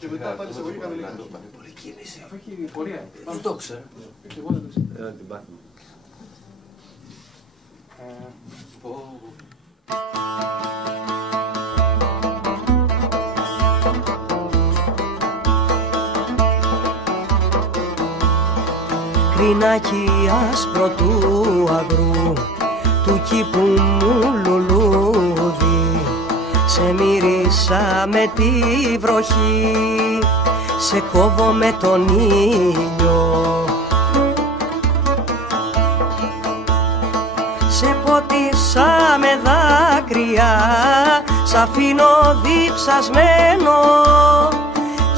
Και μετά πάλι σε πολύ καμιλικά. Πολύ κίνηση. Αφού έχει πορεία. Δεν το ξέρω. Εγώ δεν το ξέρω. Την πάθουμε. Κρινάκι άσπρο του αγρού, του κήπου μου λουλούδι, σε μύρισα με τη βροχή, σε κόβω με τον ήλιο. Σε ποτίσα με δάκρυα, σ' αφήνω διψασμένο,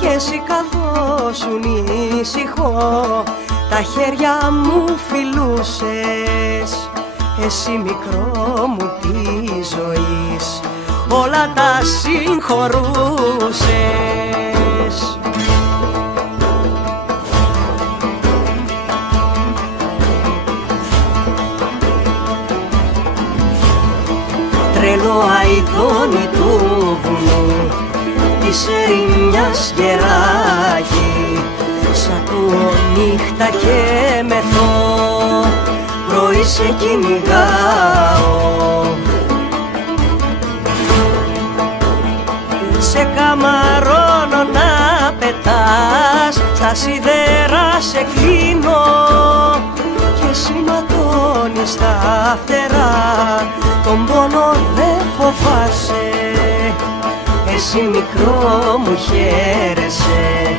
κι εσύ καθόσουν ήσυχο, τα χέρια μου φιλούσες, εσύ μικρό μου της ζωής, όλα τα συγχωρούσες. Τρελό αηδόνι του βουνού, της ερημιάς γεράκι, σ' ακούω νύχτα και μεθώ, πρωί σε κυνηγάω. Σε καμαρώνω να πετάς, στα σίδερα σε κλείνω, και σηματώνεις τα φτερά, τον πόνο δεν φοβάσαι, εσύ μικρό μου χαίρεσαι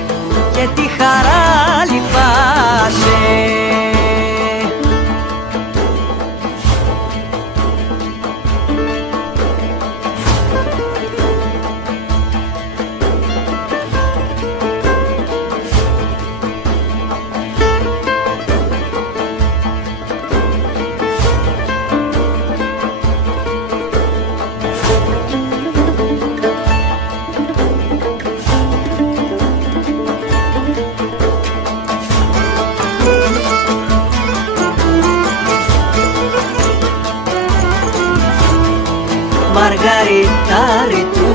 και τη χαρά λυπάσαι. Μαργαριτάρι του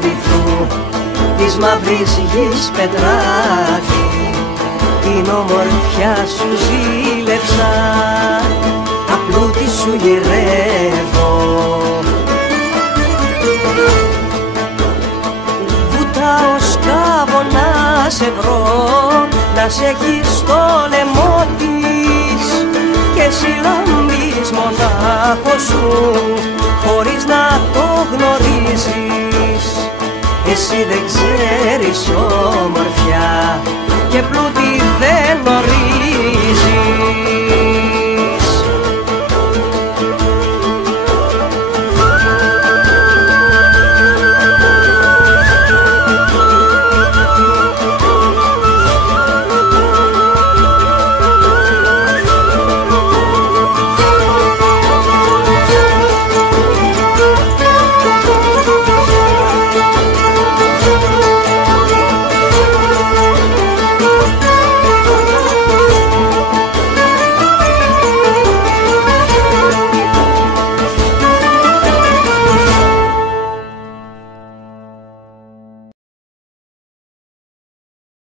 βυθού, της μαύρης γης πετράδι, την ομορφιά σου ζήλεψα, τα πλούτη σου γυρεύω. Βουτάω σκάβω να σε βρω, να σε έχεις στο λαιμό της, και εσύ λάμπεις μονάχος σου, χωρίς να το γνωρίζεις. Εσύ δεν ξέρεις ομορφιά και πλούτη δεν ορίζεις.